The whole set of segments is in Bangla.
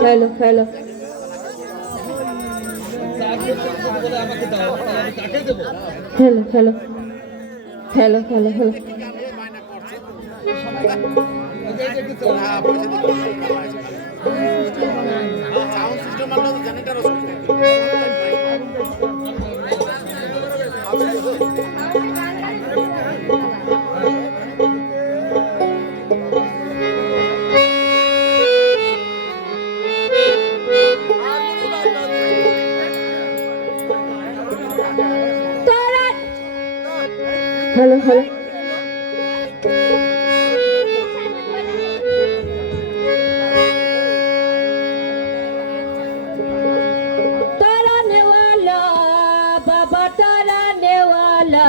hello hello hello hello hello hello hello hello hello তারানেওয়ালা বাবা তারানেওয়ালা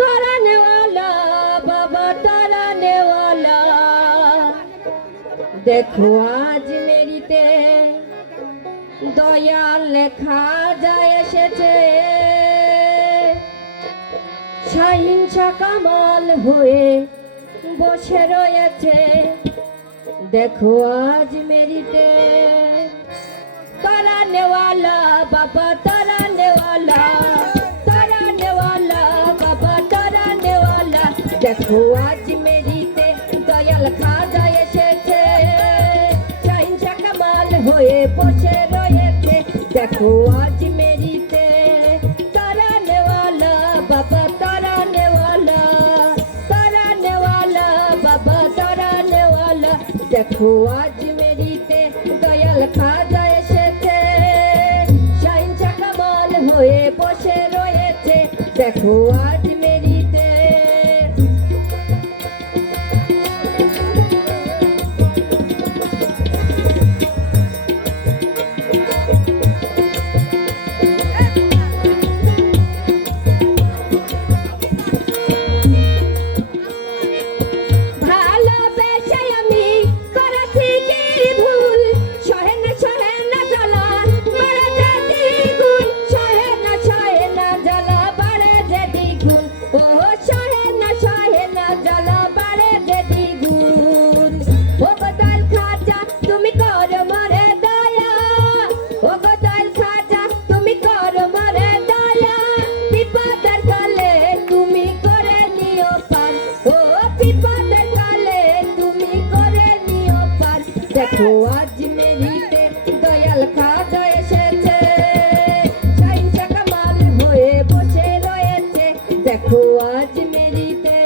तारानेवाला बाबा तारानेवाला देखो आज मेरी ते दयाल लेखा যায় এসেছে শাহিনশা কামাল হয়ে বসে রয়েছে देखो आज मेरी ते तारानेवाला बाबा तारानेवाला तारानेवाला बाबा तारानेवाला देखो आज मेरी ते दयाल खाजा এসেছে শাহিনশা কামাল হয়ে বসে রয়েছে देखो आज मेरी ते तारानेवाला बाबा तारानेवाला तारानेवाला बाबा तारानेवाला देखो आज मेरी ते दयाल खाजा এসেছে শাহিনশা কামাল হয়ে বসে রয়েছে দেখো আজ মেরি তে देखो आज मेरी ते दयाल खाजा এসেছে শাহিনশা কামাল হয়ে বসে রয়েছে দেখো आज मेरी ते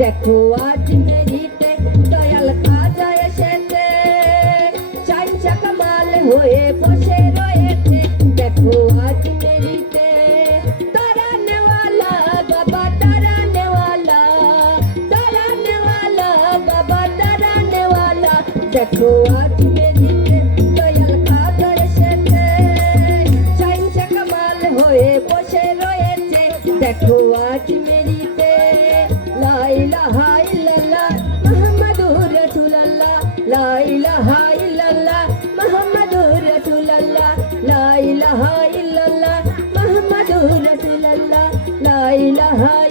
देखो आज मेरी ते दयाल खाजा এসেছে শাহিনশা কামাল হয়ে বসে রয়েছে देखो आज मेरी ते तारानेवाला बाबा तारानेवाला तारानेवाला बाबा तारानेवाला देखो आज मेरी ते दयाल खाजा এসেছে শাহিনশা কামাল হয়ে বসে রয়েছে देखो आज मेरी ते ला इलाहा इल्लल्लाह मुहम्मदुर रसूलुल्लाह ला इलाहा इल्लल्लाह मुहम्मदुर रसूलुल्लाह ला ইলাহা ইল্লাল্লাহ মুহাম্মাদুর রাসূলুল্লাহ লা ইলাহা